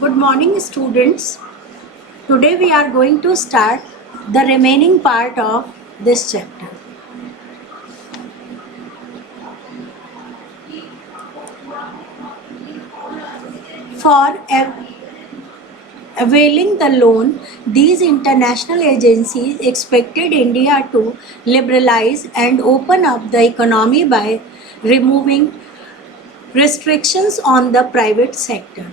Good morning, students. Today we are going to start the remaining part of this chapter. For availing the loan, these international agencies expected India to liberalize and open up the economy by removing restrictions on the private sector,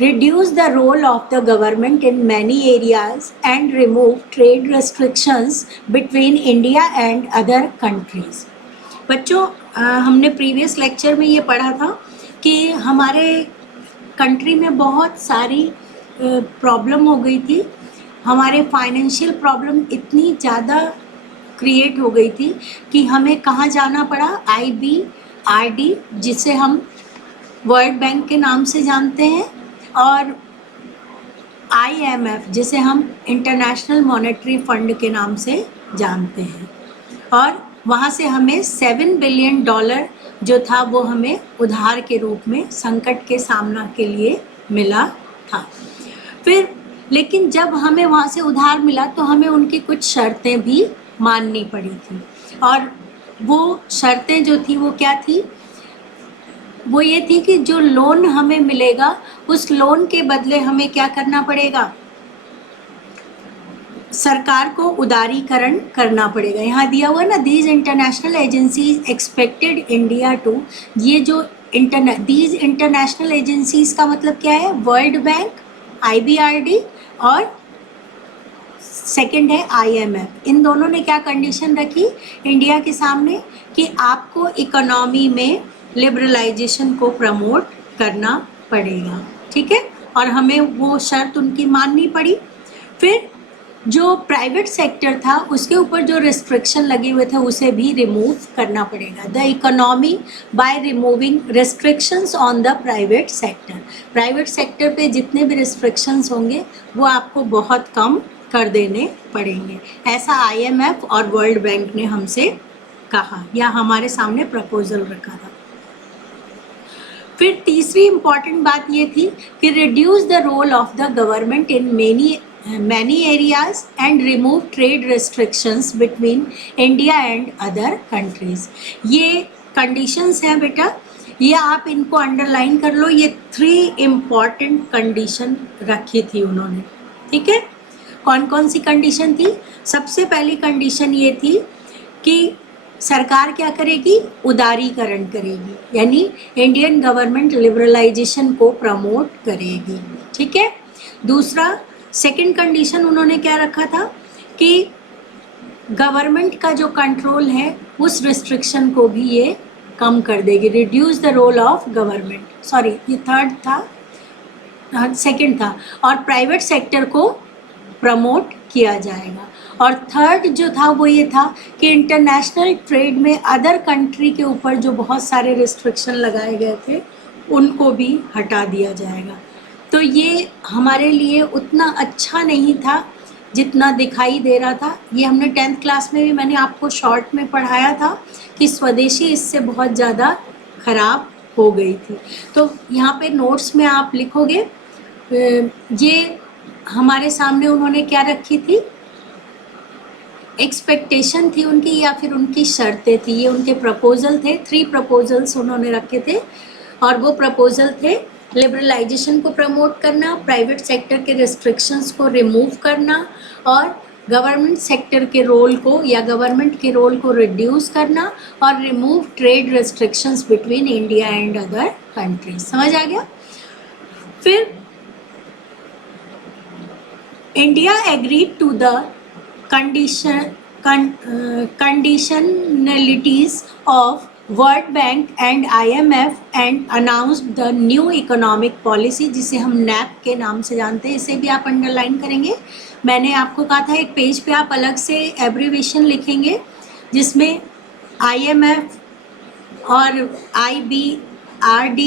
reduce the role of the government in many areas, and remove trade restrictions between India and other countries. बच्चों, हमने previous lecture में ये पढ़ा था कि हमारे country में बहुत सारी प्रॉब्लम हो गई थी. हमारे फाइनेंशियल प्रॉब्लम इतनी ज़्यादा क्रिएट हो गई थी कि हमें कहाँ जाना पड़ा. IBRD, जिसे हम वर्ल्ड बैंक के नाम से जानते हैं, और IMF, जिसे हम इंटरनेशनल मॉनेटरी फंड के नाम से जानते हैं. और वहाँ से हमें $7 बिलियन जो था वो हमें उधार के रूप में संकट के सामना के लिए मिला था. फिर लेकिन जब हमें वहाँ से उधार मिला तो हमें उनकी कुछ शर्तें भी माननी पड़ी थी. और वो शर्तें जो थी वो क्या थी? वो ये थी कि जो लोन हमें मिलेगा उस लोन के बदले हमें क्या करना पड़ेगा? सरकार को उदारीकरण करना पड़ेगा. यहाँ दिया हुआ ना, these international agencies expected India to. ये जो दीज इंटरनेशनल एजेंसीज का मतलब क्या है? वर्ल्ड बैंक, IBRD और सेकंड है IMF. इन दोनों ने क्या कंडीशन रखी इंडिया के सामने कि आपको इकोनॉमी में लिबरलाइजेशन को प्रमोट करना पड़ेगा. ठीक है, और हमें वो शर्त उनकी माननी पड़ी. फिर जो प्राइवेट सेक्टर था उसके ऊपर जो रिस्ट्रिक्शन लगे हुए थे उसे भी रिमूव करना पड़ेगा. The economy by removing restrictions on the private sector. Private sector पे जितने भी रिस्ट्रिक्शंस होंगे वो आपको बहुत कम कर देने पड़ेंगे. ऐसा IMF और वर्ल्ड बैंक ने हमसे कहा या हमारे सामने प्रपोजल रखा था. फिर तीसरी इम्पॉर्टेंट बात ये थी कि reduce the role of the government in many areas and remove trade restrictions between India and other countries. ये conditions हैं बेटा, ये आप इनको अंडरलाइन कर लो. ये 3 इम्पॉर्टेंट कंडीशन रखी थी उन्होंने. ठीक है, कौन कौन सी कंडीशन थी? सबसे पहली कंडीशन ये थी कि सरकार क्या करेगी? उदारीकरण करेगी, यानी इंडियन गवर्नमेंट लिबरलाइजेशन को प्रमोट करेगी. ठीक है. दूसरा, सेकंड कंडीशन उन्होंने क्या रखा था कि गवर्नमेंट का जो कंट्रोल है उस रिस्ट्रिक्शन को भी ये कम कर देगी. Reduce the role of government. Sorry, ये थर्ड था, सेकंड था. और प्राइवेट सेक्टर को प्रमोट किया जाएगा. और थर्ड जो था वो ये था कि इंटरनेशनल ट्रेड में अदर कंट्री के ऊपर जो बहुत सारे रिस्ट्रिक्शन लगाए गए थे उनको भी हटा दिया जाएगा. तो ये हमारे लिए उतना अच्छा नहीं था जितना दिखाई दे रहा था. ये हमने 10th क्लास में भी मैंने आपको शॉर्ट में पढ़ाया था कि स्वदेशी इससे बहुत ज़्यादा ख़राब हो गई थी. तो यहाँ पे नोट्स में आप लिखोगे ये हमारे सामने उन्होंने क्या रखी थी? एक्सपेक्टेशन थी उनकी या फिर उनकी शर्तें थी. ये उनके प्रपोजल थे. 3 प्रपोजल्स उन्होंने रखे थे और वो प्रपोजल थे लिबरलाइजेशन को प्रमोट करना, प्राइवेट सेक्टर के रिस्ट्रिक्शंस को रिमूव करना और गवर्नमेंट सेक्टर के रोल को या गवर्नमेंट के रोल को रिड्यूस करना और remove trade restrictions between India and other countries. समझ आ गया? फिर India agreed to the conditionalities of World Bank and IMF and announced the new economic policy, जिसे हम NAP के नाम से जानते हैं. इसे भी आप अंडरलाइन करेंगे. मैंने आपको कहा था एक पेज पे आप अलग से एब्रीविएशन लिखेंगे जिसमें IMF और IBRD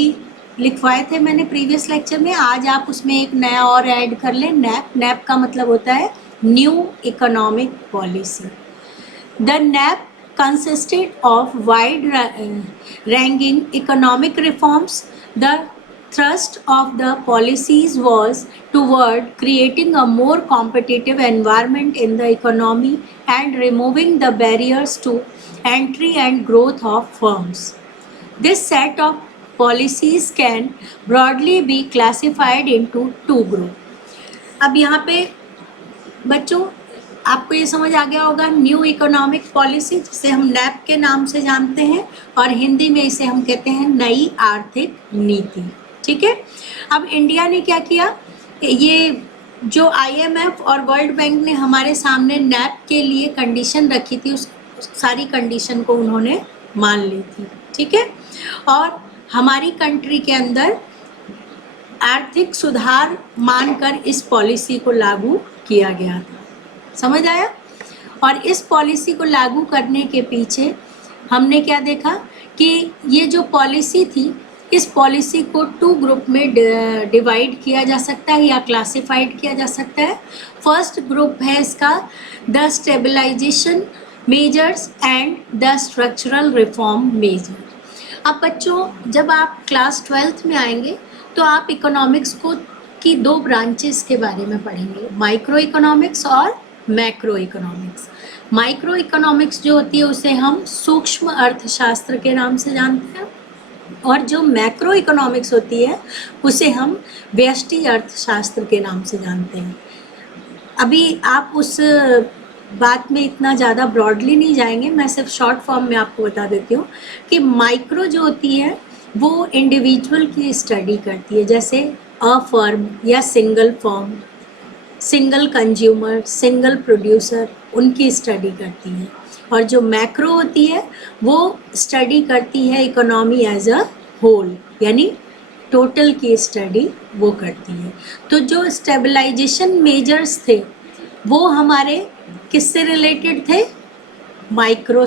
लिखवाए थे मैंने प्रीवियस लेक्चर में. आज आप उसमें एक नया और ऐड कर लें, NAP. NAP का मतलब होता है new economic policy. The NAP consisted of wide ranging economic reforms. The thrust of the policies was toward creating a more competitive environment in the economy and removing the barriers to entry and growth of firms. This set of policies can broadly be classified into two groups. अब यहाँ पे बच्चों आपको ये समझ आ गया होगा, न्यू इकोनॉमिक पॉलिसी जिसे हम नैप के नाम से जानते हैं और हिंदी में इसे हम कहते हैं नई आर्थिक नीति। ठीक है, अब इंडिया ने क्या किया, ये जो IMF और वर्ल्ड बैंक ने हमारे सामने नैप के लिए कंडीशन रखी थी, उस सारी कंडीशन को उन्होंने मान ली थी। ठीक है, और हमारी कंट्री के अंदर आर्थिक सुधार मानकर इस पॉलिसी को लागू किया गया था। समझ आया? और इस पॉलिसी को लागू करने के पीछे हमने क्या देखा कि ये जो पॉलिसी थी, इस पॉलिसी को टू ग्रुप में डिवाइड किया जा सकता है या क्लासिफाइड किया जा सकता है। फर्स्ट ग्रुप है इसका the stabilisation measures and the structural reform measure. अब बच्चों जब आप क्लास 12th में आएंगे तो आप इकोनॉमिक्स की दो ब्रांचेस के बारे में पढ़ेंगे, माइक्रो इकोनॉमिक्स और मैक्रो इकोनॉमिक्स। माइक्रो इकोनॉमिक्स जो होती है उसे हम सूक्ष्म अर्थशास्त्र के नाम से जानते हैं, और जो मैक्रो इकोनॉमिक्स होती है उसे हम व्यष्टि अर्थशास्त्र के नाम से जानते हैं। अभी आप उस बात में इतना ज़्यादा ब्रॉडली नहीं जाएंगे, मैं सिर्फ शॉर्ट फॉर्म में आपको बता देती हूँ कि माइक्रो जो होती है वो इंडिविजुअल की स्टडी करती है, जैसे अ फर्म या single firm, single consumer, single producer, उनकी स्टडी करती है। और जो मैक्रो होती है वो स्टडी करती है इकोनॉमी एज अ होल, यानी टोटल की स्टडी वो करती है। तो जो स्टेबलाइजेशन मेजर्स थे वो हमारे किससे रिलेटेड थे, मैक्रो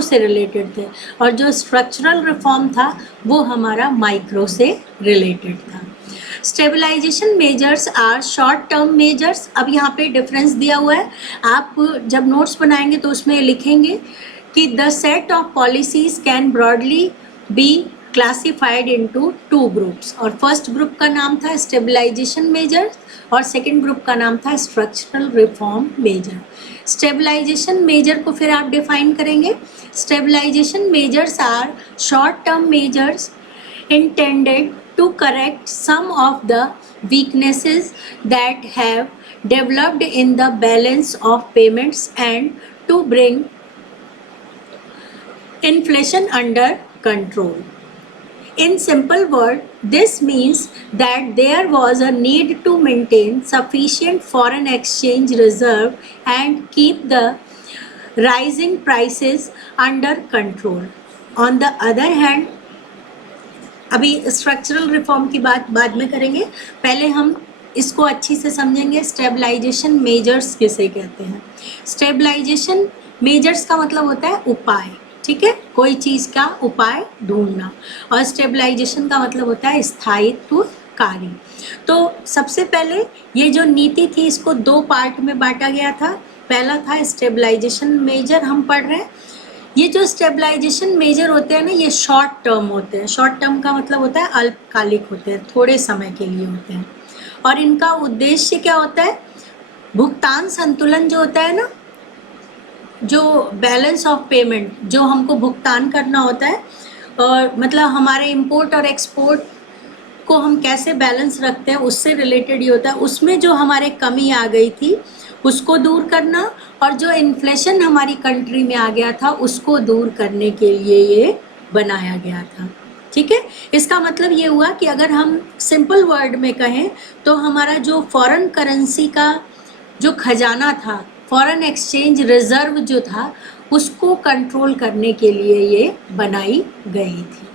से रिलेटेड थे, और जो स्ट्रक्चरल रिफॉर्म था वो हमारा माइक्रो से रिलेटेड था। Stabilisation measures are short term measures. अब यहाँ पे डिफरेंस दिया हुआ है, आप जब नोट्स बनाएंगे तो उसमें लिखेंगे कि the set of policies can broadly be classified into two groups, और फर्स्ट ग्रुप का नाम था स्टेबलाइजेशन मेजर्स और सेकेंड ग्रुप का नाम था structural reform measure. Stabilisation measure को फिर आप डिफाइन करेंगे, stabilisation measures are short term measures intended to correct some of the weaknesses that have developed in the balance of payments and to bring inflation under control. In simple word, this means that there was a need to maintain sufficient foreign exchange reserve and keep the rising prices under control. On the other hand, अभी structural reform की बात बाद में करेंगे, पहले हम इसको अच्छी से समझेंगे स्टेबलाइजेशन मेजर्स किसे कहते हैं। स्टेबलाइजेशन मेजर्स का मतलब होता है उपाय, ठीक है, कोई चीज़ का उपाय ढूंढना, और स्टेबलाइजेशन का मतलब होता है स्थायित्व कार्य। तो सबसे पहले ये जो नीति थी इसको दो पार्ट में बांटा गया था। पहला था स्टेबलाइजेशन मेजर हम पढ़ रहे हैं। ये जो स्टेबलाइजेशन मेजर होते हैं ना, ये शॉर्ट टर्म होते हैं। शॉर्ट टर्म का मतलब होता है अल्पकालिक होते हैं, थोड़े समय के लिए होते हैं, और इनका उद्देश्य क्या होता है, भुगतान संतुलन जो होता है ना, जो बैलेंस ऑफ पेमेंट जो हमको भुगतान करना होता है, और मतलब हमारे इंपोर्ट और एक्सपोर्ट को हम कैसे बैलेंस रखते हैं उससे रिलेटेड ही होता है। उसमें जो हमारे कमी आ गई थी उसको दूर करना, और जो इन्फ्लेशन हमारी कंट्री में आ गया था उसको दूर करने के लिए ये बनाया गया था। ठीक है, इसका मतलब ये हुआ कि अगर हम सिंपल वर्ड में कहें तो हमारा जो फॉरेन करेंसी का जो खजाना था, फॉरेन एक्सचेंज रिजर्व जो था, उसको कंट्रोल करने के लिए ये बनाई गई थी।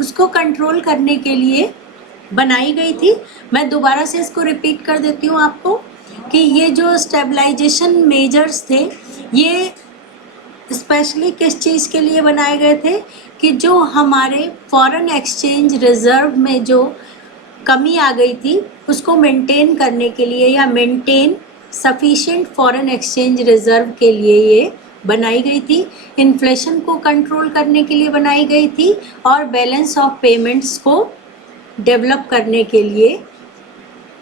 उसको कंट्रोल करने के लिए बनाई गई थी। मैं दोबारा से इसको रिपीट कर देती हूँ आपको कि ये जो स्टेबलाइजेशन मेजर्स थे ये स्पेशली किस चीज़ के लिए बनाए गए थे कि जो हमारे फॉरेन एक्सचेंज रिजर्व में जो कमी आ गई थी उसको मेंटेन करने के लिए, या maintain sufficient foreign exchange reserve के लिए ये बनाई गई थी, इन्फ्लेशन को कंट्रोल करने के लिए बनाई गई थी और बैलेंस ऑफ पेमेंट्स को डेवलप करने के लिए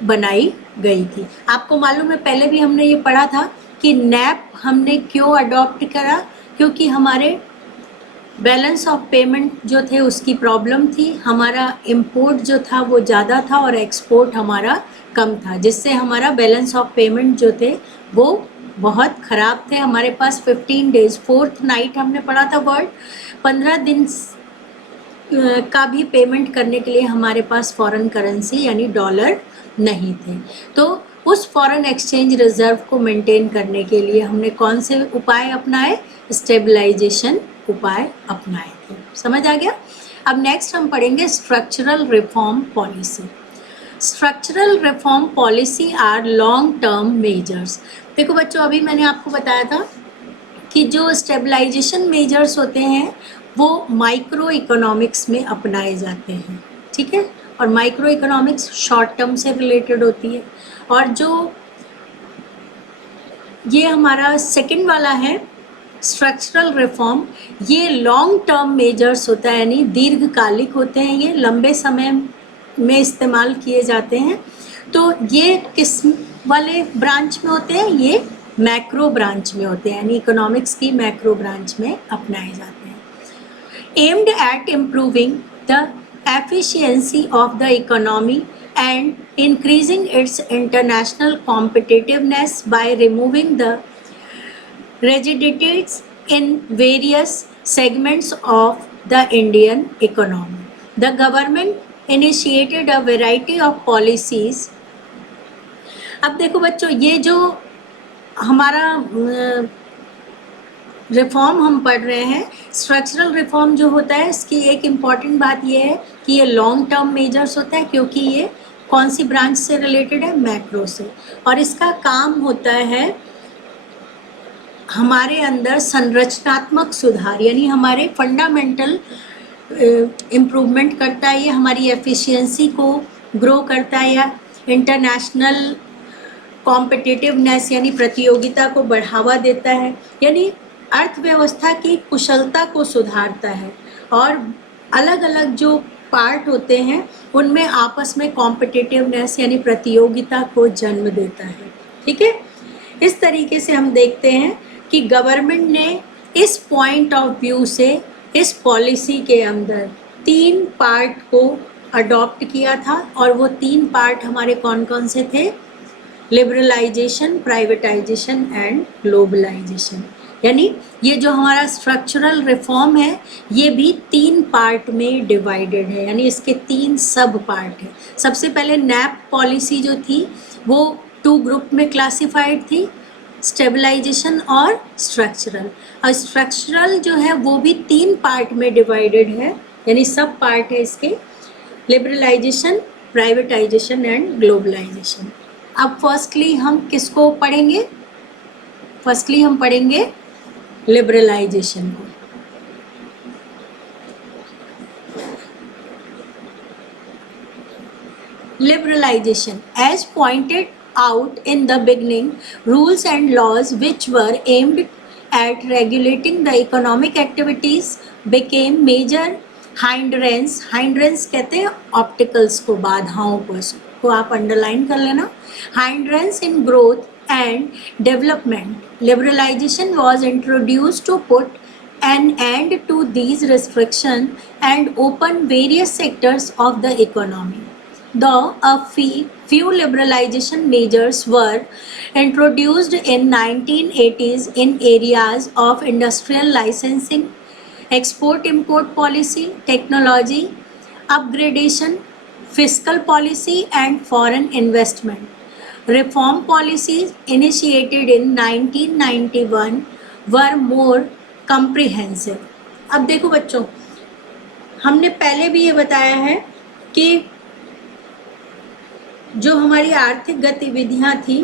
बनाई गई थी। आपको मालूम है पहले भी हमने ये पढ़ा था कि नैप हमने क्यों अडॉप्ट करा, क्योंकि हमारे बैलेंस ऑफ पेमेंट जो थे उसकी प्रॉब्लम थी, हमारा इंपोर्ट जो था वो ज़्यादा था और एक्सपोर्ट हमारा कम था, जिससे हमारा बैलेंस ऑफ पेमेंट जो थे वो बहुत ख़राब थे। हमारे पास 15 डेज, फोर्थ नाइट हमने पढ़ा था वर्ड, 15 दिन का भी पेमेंट करने के लिए हमारे पास फॉरेन करेंसी यानी डॉलर नहीं थे। तो उस फॉरेन एक्सचेंज रिजर्व को मेंटेन करने के लिए हमने कौन से उपाय अपनाए? स्टेबलाइजेशन उपाय अपनाए थे। समझ आ गया? अब नेक्स्ट हम पढ़ेंगे structural reform policy. Structural reform policy are long term measures. देखो बच्चों, अभी मैंने आपको बताया था कि जो स्टेबलाइजेशन मेजर्स होते हैं वो माइक्रो इकोनॉमिक्स में अपनाए जाते हैं, ठीक है, और माइक्रो इकोनॉमिक्स शॉर्ट टर्म से रिलेटेड होती है, और जो ये हमारा सेकंड वाला है स्ट्रक्चरल रिफॉर्म, ये लॉन्ग टर्म मेजर्स होता है, यानी दीर्घकालिक होते हैं, ये लंबे समय में इस्तेमाल किए जाते हैं। तो ये किस वाले ब्रांच में होते हैं? ये मैक्रो ब्रांच में होते हैं, यानी इकोनॉमिक्स की मैक्रो ब्रांच में अपनाए जाते हैं। Aimed at improving the efficiency of the economy and increasing its international competitiveness by removing the rigidities in various segments of the Indian economy. The government initiated a variety of policies. अब देखो बच्चों, ये जो हमारा reform हम पढ़ रहे हैं, स्ट्रक्चरल रिफॉर्म जो होता है, इसकी एक इम्पॉर्टेंट बात ये है कि ये लॉन्ग टर्म मेजर्स होता है, क्योंकि ये कौन सी ब्रांच से रिलेटेड है? मैक्रो से। और इसका काम होता है हमारे अंदर संरचनात्मक सुधार, यानी हमारे फंडामेंटल इम्प्रूवमेंट करता है, ये हमारी एफिशिएंसी को ग्रो करता है, या इंटरनेशनल कॉम्पिटिटिवनेस यानी प्रतियोगिता को बढ़ावा देता है, यानी अर्थव्यवस्था की कुशलता को सुधारता है, और अलग अलग जो पार्ट होते हैं उनमें आपस में कॉम्पिटिटिवनेस यानी प्रतियोगिता को जन्म देता है, ठीक है। इस तरीके से हम देखते हैं कि गवर्नमेंट ने इस पॉइंट ऑफ व्यू से इस पॉलिसी के अंदर 3 पार्ट को अडॉप्ट किया था, और वो 3 पार्ट हमारे कौन कौन से थे? Liberalisation, privatisation and globalisation. यानी ये जो हमारा स्ट्रक्चरल रिफॉर्म है ये भी 3 पार्ट में डिवाइडेड है, यानी इसके 3 सब पार्ट हैं। सबसे पहले नैप पॉलिसी जो थी वो 2 ग्रुप में क्लासिफाइड थी, स्टेबलाइजेशन और स्ट्रक्चरल। और स्ट्रक्चरल जो है वो भी 3 पार्ट में डिवाइडेड है, यानी सब पार्ट है इसके, लिबरलाइजेशन, प्राइवेटाइजेशन एंड ग्लोबलाइजेशन। अब फर्स्टली हम किसको पढ़ेंगे? फर्स्टली हम पढ़ेंगे लिबरलाइजेशन को। Liberalization, as pointed out in the beginning, rules and laws which were aimed at regulating the economic activities became major hindrance. Hindrance कहते हैं ऑप्टिकल्स को, बाधाओं को आप अंडरलाइन कर लेना। Hindrance in growth and development. Liberalization was introduced to put an end to these restrictions and open various sectors of the economy. Though a few liberalization measures were introduced in 1980s in areas of industrial licensing, export-import policy, technology upgradation, fiscal policy and foreign investment. Reform policies initiated in 1991 were more comprehensive. अब देखो बच्चों, हमने पहले भी ये बताया है कि जो हमारी आर्थिक गतिविधियां थी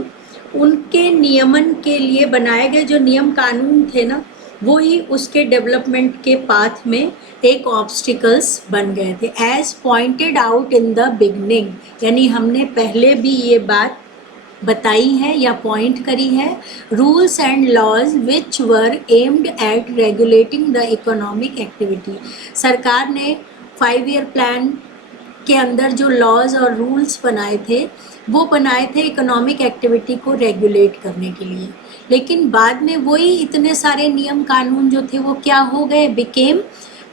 उनके नियमन के लिए बनाए गए जो नियम कानून थे ना, वो ही उसके डेवलपमेंट के पाथ में एक ऑब्स्टिकल्स बन गए थे, as pointed out in the beginning. यानी हमने पहले भी ये बात बताई है या पॉइंट करी है, rules and laws which were aimed at regulating the economic activity. सरकार ने 5 ईयर प्लान के अंदर जो लॉज और रूल्स बनाए थे वो बनाए थे इकोनॉमिक एक्टिविटी को रेगुलेट करने के लिए, लेकिन बाद में वही इतने सारे नियम कानून जो थे वो क्या हो गए, बिकेम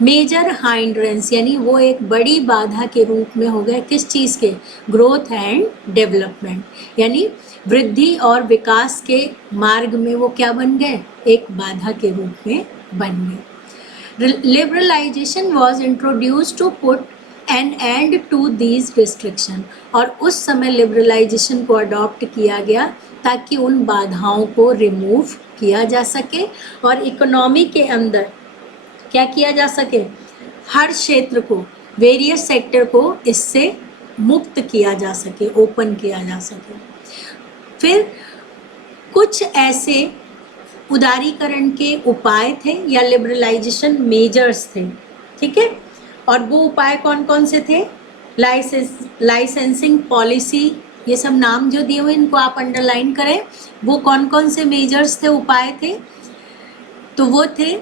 मेजर हाइंड्रेंस, यानी वो एक बड़ी बाधा के रूप में हो गए किस चीज़ के, ग्रोथ एंड डेवलपमेंट, यानी वृद्धि और विकास के मार्ग में वो क्या बन गए, एक बाधा के रूप में बन गए। Liberalisation was introduce to put an end to these restriction, और उस समय लिबरलाइजेशन को अडॉप्ट किया गया ताकि उन बाधाओं को रिमूव किया जा सके और इकोनॉमी के अंदर क्या किया जा सके, हर क्षेत्र को, वेरियस सेक्टर को इससे मुक्त किया जा सके, ओपन किया जा सके। फिर कुछ ऐसे उदारीकरण के उपाय थे या लिबरलाइजेशन मेजर्स थे, ठीक है, और वो उपाय कौन कौन से थे, लाइसेंसिंग पॉलिसी, ये सब नाम जो दिए हुए इनको आप अंडरलाइन करें, वो कौन कौन से मेजर्स थे, उपाय थे, तो वो थे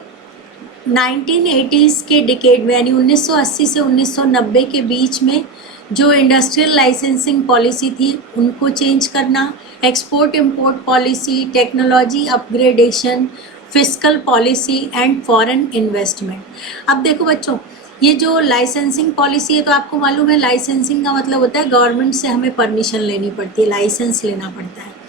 1980s के डिकेड में, यानी 1980 से 1990 के बीच में जो इंडस्ट्रियल लाइसेंसिंग पॉलिसी थी उनको चेंज करना, export import policy, technology upgradation, fiscal policy and foreign investment. अब देखो बच्चों, ये जो लाइसेंसिंग पॉलिसी है तो आपको मालूम है लाइसेंसिंग का मतलब होता है गवर्नमेंट से हमें परमिशन लेनी पड़ती है, लाइसेंस लेना पड़ता है।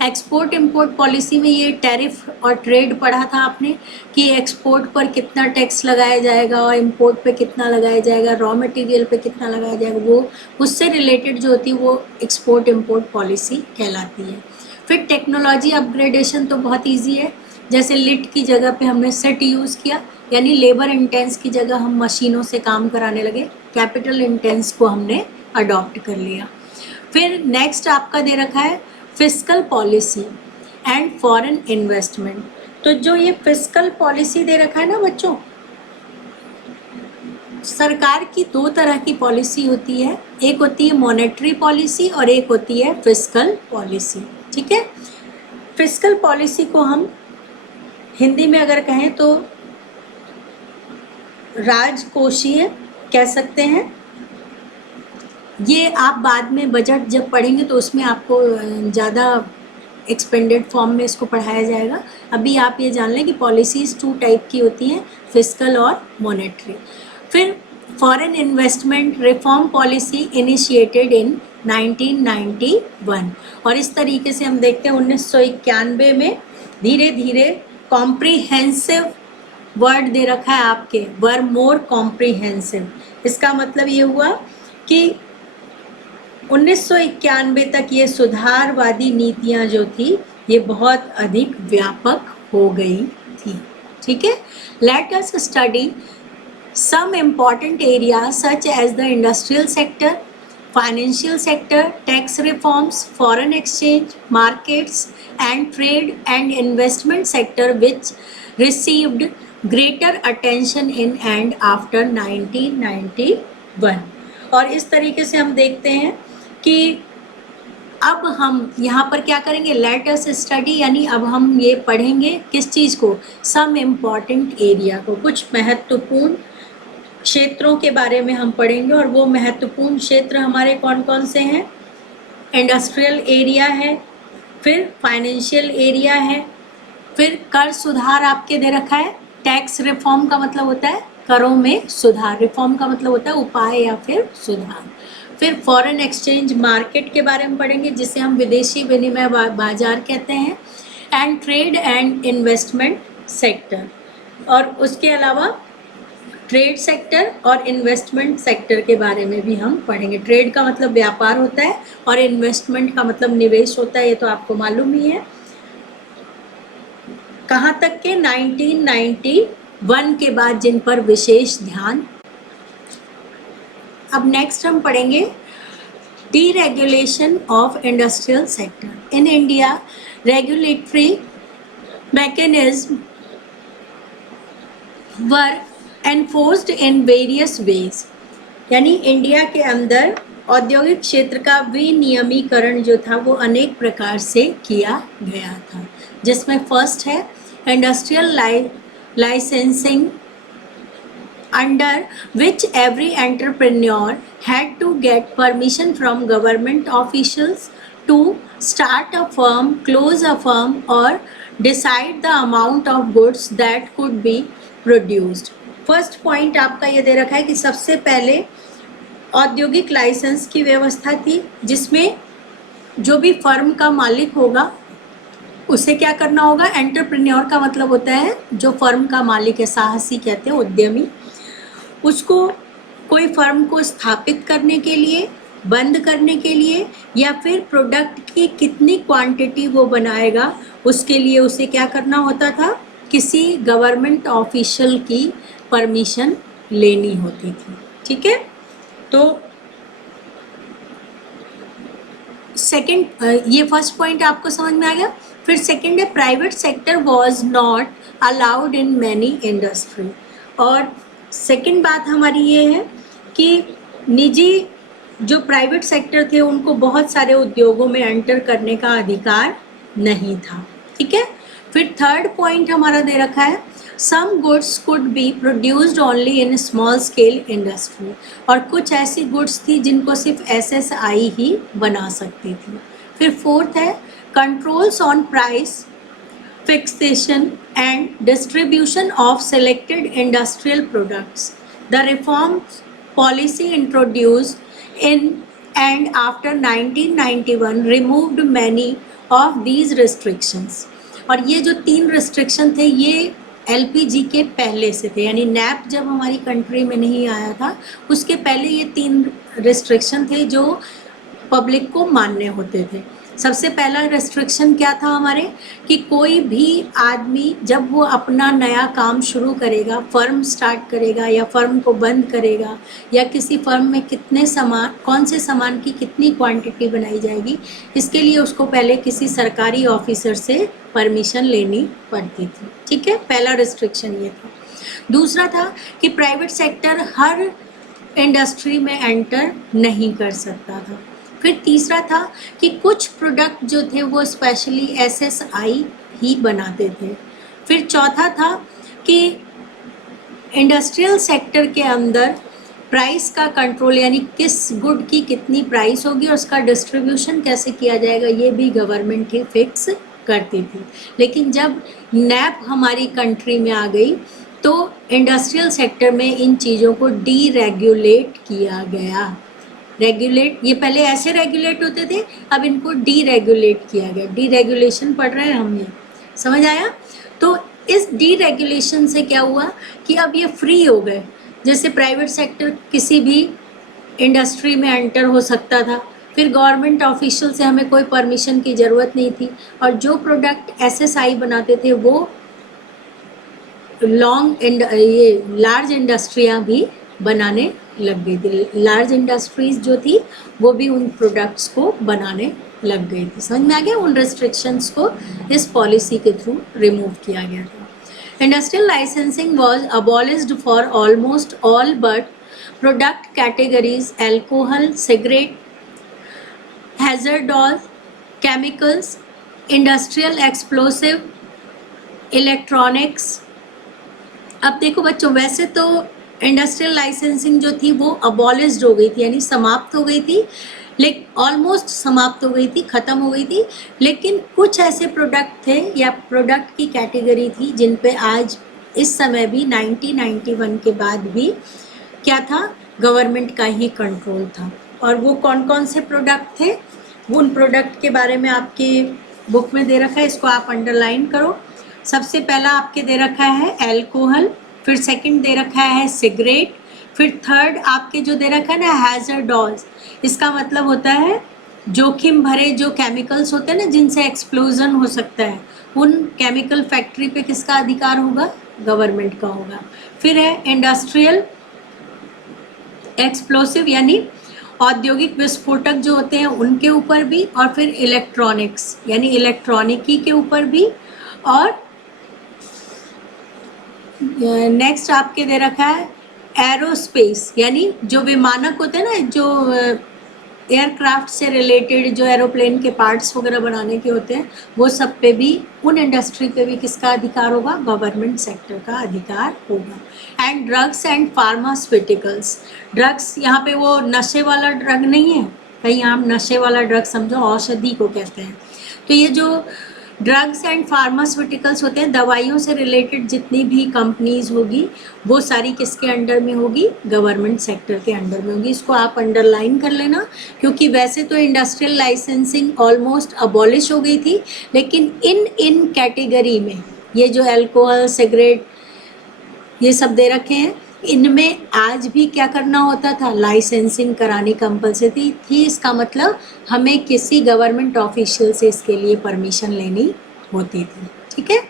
एक्सपोर्ट इंपोर्ट पॉलिसी में ये टैरिफ और ट्रेड पढ़ा था आपने कि एक्सपोर्ट पर कितना टैक्स लगाया जाएगा और इंपोर्ट पे कितना लगाया जाएगा, रॉ मटेरियल पे कितना लगाया जाएगा, वो उससे रिलेटेड जो होती है वो एक्सपोर्ट इंपोर्ट पॉलिसी कहलाती है। फिर टेक्नोलॉजी अपग्रेडेशन तो बहुत ईजी है, जैसे लिट की जगह पे हमने सेट यूज़ किया, यानी लेबर इंटेंस की जगह हम मशीनों से काम कराने लगे, कैपिटल इंटेंस को हमने अडॉप्ट कर लिया। फिर नेक्स्ट आपका दे रखा है fiscal policy and foreign investment. तो जो ये फिस्कल पॉलिसी दे रखा है ना बच्चों, सरकार की 2 तरह की पॉलिसी होती है, एक होती है मॉनेटरी पॉलिसी और एक होती है फिस्कल पॉलिसी, ठीक है। फिस्कल पॉलिसी को हम हिंदी में अगर कहें तो राजकोषीय कह सकते हैं। ये आप बाद में बजट जब पढ़ेंगे तो उसमें आपको ज़्यादा एक्सपेंडेड फॉर्म में इसको पढ़ाया जाएगा। अभी आप ये जान लें कि पॉलिसीज़ 2 टाइप की होती हैं, फिस्कल और मॉनेटरी। फिर foreign investment reform policy initiated in 1991, और इस तरीके से हम देखते हैं 1991 में धीरे धीरे कॉम्प्रिहेंसिव वर्ड दे रखा है आपके, वर मोर कॉम्प्रिहेंसिव। इसका मतलब ये हुआ कि 1991 तक ये सुधारवादी नीतियां जो थी ये बहुत अधिक व्यापक हो गई थी, ठीक है। Let us study some important areas such as the industrial sector, financial sector, tax reforms, foreign exchange, markets and trade and investment sector which received greater attention in and after 1991। और इस तरीके से हम देखते हैं कि अब हम यहाँ पर क्या करेंगे, लेट अस स्टडी, यानी अब हम ये पढ़ेंगे किस चीज़ को, सम इम्पॉर्टेंट एरिया को, कुछ महत्वपूर्ण क्षेत्रों के बारे में हम पढ़ेंगे। और वो महत्वपूर्ण क्षेत्र हमारे कौन कौन से हैं, इंडस्ट्रियल एरिया है, फिर फाइनेंशियल एरिया है, फिर कर सुधार आपके दे रखा है, टैक्स रिफॉर्म का मतलब होता है करों में सुधार, रिफॉर्म का मतलब होता है उपाय या फिर सुधार, फिर फॉरेन एक्सचेंज मार्केट के बारे में पढ़ेंगे जिसे हम विदेशी विनिमय बाजार कहते हैं, and trade and investment sector, और उसके अलावा ट्रेड सेक्टर और इन्वेस्टमेंट सेक्टर के बारे में भी हम पढ़ेंगे। ट्रेड का मतलब व्यापार होता है और इन्वेस्टमेंट का मतलब निवेश होता है, ये तो आपको मालूम ही है। कहाँ तक के, 1991 के बाद, जिन पर विशेष ध्यान। अब नेक्स्ट हम पढ़ेंगे deregulation of industrial sector in India. Regulatory mechanism were enforced in various ways, यानी इंडिया के अंदर औद्योगिक क्षेत्र का विनियमीकरण जो था वो अनेक प्रकार से किया गया था, जिसमें फर्स्ट है industrial licensing, under which every entrepreneur had to get permission from government officials to start a firm, close a firm, or decide the amount of goods that could be produced. First point आपका ये दे रखा है कि सबसे पहले औद्योगिक licence की व्यवस्था थी, जिसमें जो भी फर्म का मालिक होगा उसे क्या करना होगा, एंटरप्रेन्योर का मतलब होता है जो फर्म का मालिक है, साहसी कहते हैं, उद्यमी, उसको कोई फर्म को स्थापित करने के लिए, बंद करने के लिए, या फिर प्रोडक्ट की कितनी क्वांटिटी वो बनाएगा उसके लिए उसे क्या करना होता था, किसी गवर्नमेंट ऑफिशियल की परमिशन लेनी होती थी। ठीक है, तो सेकंड, ये फर्स्ट पॉइंट आपको समझ में आ गया। फिर सेकंड है private sector was not allowed in many industry. और सेकंड बात हमारी ये है कि निजी जो प्राइवेट सेक्टर थे उनको बहुत सारे उद्योगों में एंटर करने का अधिकार नहीं था। ठीक है, फिर थर्ड पॉइंट हमारा दे रखा है some goods could be produced only in small scale industry, और कुछ ऐसी गुड्स थी जिनको सिर्फ एसएसआई ही बना सकती थी। फिर फोर्थ है controls on price fixation and distribution of selected industrial products. The reform policy introduced in and after 1991 removed many of these restrictions. और ये जो 3 restriction थे ये एलपीजी के पहले से थे, यानी नैप जब हमारी कंट्री में नहीं आया था उसके पहले ये 3 restriction थे जो पब्लिक को मानने होते थे। सबसे पहला रेस्ट्रिक्शन क्या था हमारे, कि कोई भी आदमी जब वो अपना नया काम शुरू करेगा, फर्म स्टार्ट करेगा या फर्म को बंद करेगा, या किसी फर्म में कितने सामान, कौन से सामान की कितनी क्वांटिटी बनाई जाएगी, इसके लिए उसको पहले किसी सरकारी ऑफिसर से परमिशन लेनी पड़ती थी। ठीक है, पहला रेस्ट्रिक्शन ये था। दूसरा था कि प्राइवेट सेक्टर हर इंडस्ट्री में एंटर नहीं कर सकता था। फिर तीसरा था कि कुछ प्रोडक्ट जो थे वो स्पेशली एसएसआई ही बनाते थे। फिर चौथा था कि इंडस्ट्रियल सेक्टर के अंदर प्राइस का कंट्रोल, यानी किस गुड की कितनी प्राइस होगी और उसका डिस्ट्रीब्यूशन कैसे किया जाएगा, ये भी गवर्नमेंट ही फिक्स करती थी। लेकिन जब नैप हमारी कंट्री में आ गई तो इंडस्ट्रियल सेक्टर में इन चीज़ों को डीरेगुलेट किया गया। रेगुलेट, ये पहले ऐसे रेगुलेट होते थे, अब इनको डीरेगुलेट किया गया। डीरेगुलेशन पढ़ रहे हैं हमने, समझ आया? तो इस डीरेगुलेशन से क्या हुआ कि अब ये फ्री हो गए। जैसे प्राइवेट सेक्टर किसी भी इंडस्ट्री में एंटर हो सकता था, फिर गवर्नमेंट ऑफिशियल से हमें कोई परमिशन की ज़रूरत नहीं थी, और जो प्रोडक्ट एसएसआई बनाते थे वो ये लार्ज इंडस्ट्रियाँ भी बनाने लग गई थी। लार्ज इंडस्ट्रीज जो थी वो भी उन प्रोडक्ट्स को बनाने लग गई थी। समझ में आ गया? उन रेस्ट्रिक्शंस को इस पॉलिसी के थ्रू रिमूव किया गया था। Industrial licensing was abolished for almost all but product categories alcohol, cigarette, hazardous, chemicals, industrial explosive, electronics. अब देखो बच्चों, वैसे तो इंडस्ट्रियल लाइसेंसिंग जो थी वो अबॉलिश्ड हो गई थी, यानी समाप्त हो गई थी, लेकिन ऑलमोस्ट समाप्त हो गई थी, ख़त्म हो गई थी। लेकिन कुछ ऐसे प्रोडक्ट थे या प्रोडक्ट की कैटेगरी थी जिन पे आज इस समय भी 1991 के बाद भी क्या था, गवर्नमेंट का ही कंट्रोल था। और वो कौन कौन से प्रोडक्ट थे, उन प्रोडक्ट के बारे में आपके बुक में दे रखा है, इसको आप अंडरलाइन करो। सबसे पहला आपके दे रखा है एल्कोहल, फिर सेकंड दे रखा है सिगरेट, फिर थर्ड आपके जो दे रखा है ना हैजर्डॉस, इसका मतलब होता है जोखिम भरे जो केमिकल्स होते हैं ना जिनसे एक्सप्लोजन हो सकता है, उन केमिकल फैक्ट्री पे किसका अधिकार होगा, गवर्नमेंट का होगा। फिर है इंडस्ट्रियल एक्सप्लोसिव, यानी औद्योगिक विस्फोटक जो होते हैं उनके ऊपर भी, और फिर इलेक्ट्रॉनिक्स यानी इलेक्ट्रॉनिकी के ऊपर भी, और नेक्स्ट आपके दे रखा है एरोस्पेस, यानी जो विमानक होते हैं ना, जो एयरक्राफ्ट से रिलेटेड जो एरोप्लेन के पार्ट्स वगैरह बनाने के होते हैं, वो सब पे भी, उन इंडस्ट्री पे भी किसका अधिकार होगा? गवर्नमेंट सेक्टर का अधिकार होगा। And drugs and pharmaceuticals, drugs यहाँ पे वो नशे वाला ड्रग नहीं है, कहीं आप नशे वाला ड्रग समझो, औषधि को कहते हैं। तो ये जो ड्रग्स एंड फार्मास्यूटिकल्स होते हैं, दवाइयों से रिलेटेड जितनी भी कंपनीज होगी वो सारी किसके अंडर में होगी? गवर्नमेंट सेक्टर के अंडर में होगी। इसको आप अंडरलाइन कर लेना, क्योंकि वैसे तो इंडस्ट्रियल लाइसेंसिंग ऑलमोस्ट अबॉलिश हो गई थी, लेकिन इन कैटेगरी में ये जो अल्कोहल, सिगरेट, ये सब दे रखे हैं, इनमें आज भी क्या करना होता था? लाइसेंसिंग करानी कंपल्सरी थी। इसका मतलब हमें किसी गवर्नमेंट ऑफिशियल से इसके लिए परमिशन लेनी होती थी। ठीक है।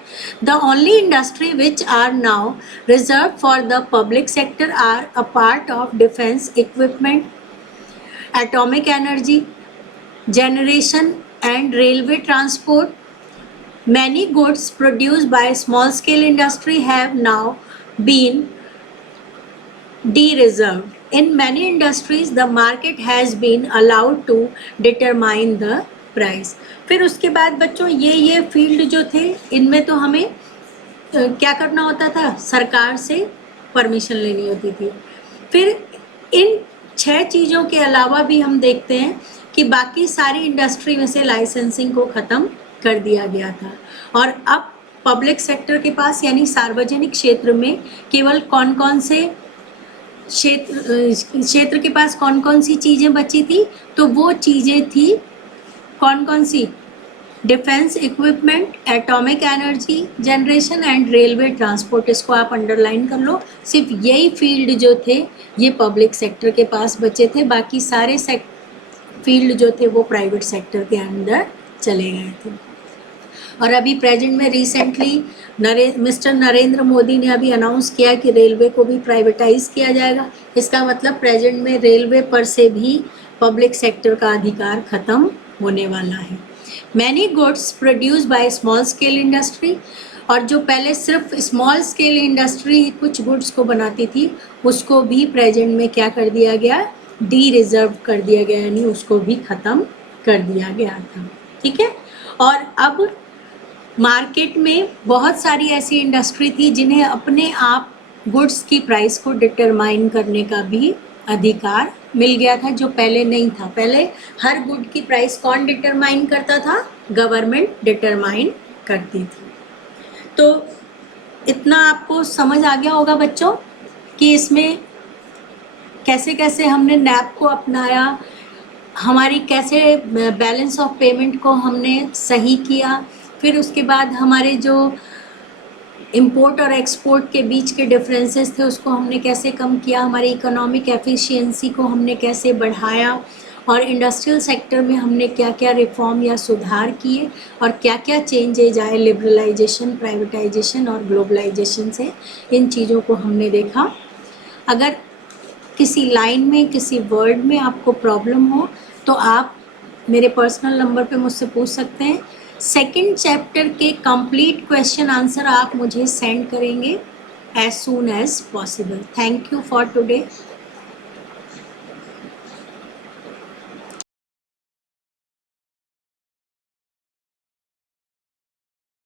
The only industry which are now reserve for the public sector are a part of defence equipment, atomic energy generation and railway transport. Many goods produced by small scale industry have now been de-reserved. In many industries the market has been allowed to determine the price. फिर उसके बाद बच्चों ये field जो थे, इनमें तो हमें क्या करना होता था? सरकार से परमिशन लेनी होती थी। फिर इन 6 चीज़ों के अलावा भी हम देखते हैं कि बाकी सारी इंडस्ट्री में से लाइसेंसिंग को ख़त्म कर दिया गया था, और अब पब्लिक सेक्टर के पास यानी सार्वजनिक क्षेत्र में केवल कौन कौन से क्षेत्र के पास कौन कौन सी चीज़ें बची थी? तो वो चीज़ें थी कौन कौन सी? Defence equipment, atomic energy generation and railway transport. इसको आप अंडरलाइन कर लो। सिर्फ यही फील्ड जो थे ये पब्लिक सेक्टर के पास बचे थे, बाकी सारे फील्ड जो थे वो प्राइवेट सेक्टर के अंदर चले गए थे। और अभी प्रेजेंट में रिसेंटली मिस्टर नरेंद्र मोदी ने अभी अनाउंस किया कि रेलवे को भी प्राइवेटाइज किया जाएगा। इसका मतलब प्रेजेंट में रेलवे पर से भी पब्लिक सेक्टर का अधिकार खत्म होने वाला है। Many goods produce by small scale industry, और जो पहले सिर्फ स्मॉल स्केल इंडस्ट्री कुछ गुड्स को बनाती थी, उसको भी प्रेजेंट में क्या कर दिया गया? डी रिजर्व कर दिया गया, यानी उसको भी ख़त्म कर दिया गया था। ठीक है। और अब मार्केट में बहुत सारी ऐसी इंडस्ट्री थी जिन्हें अपने आप गुड्स की प्राइस को डिटरमाइन करने का भी अधिकार मिल गया था, जो पहले नहीं था। पहले हर गुड की प्राइस कौन डिटरमाइन करता था? गवर्नमेंट डिटरमाइन करती थी। तो इतना आपको समझ आ गया होगा बच्चों कि इसमें कैसे कैसे हमने नैप को अपनाया, हमारी कैसे बैलेंस ऑफ पेमेंट को हमने सही किया, फिर उसके बाद हमारे जो इंपोर्ट और एक्सपोर्ट के बीच के डिफरेंसेस थे उसको हमने कैसे कम किया, हमारी इकोनॉमिक एफिशिएंसी को हमने कैसे बढ़ाया, और इंडस्ट्रियल सेक्टर में हमने क्या क्या रिफॉर्म या सुधार किए, और क्या क्या चेंजेज आए लिबरलाइजेशन, प्राइवेटाइजेशन और ग्लोबलाइजेशन से। इन चीज़ों को हमने देखा। अगर किसी लाइन में, किसी वर्ड में आपको प्रॉब्लम हो तो आप मेरे पर्सनल नंबर पे मुझसे पूछ सकते हैं। सेकंड चैप्टर के कंप्लीट क्वेश्चन आंसर आप मुझे सेंड करेंगे as soon as possible. Thank you for today.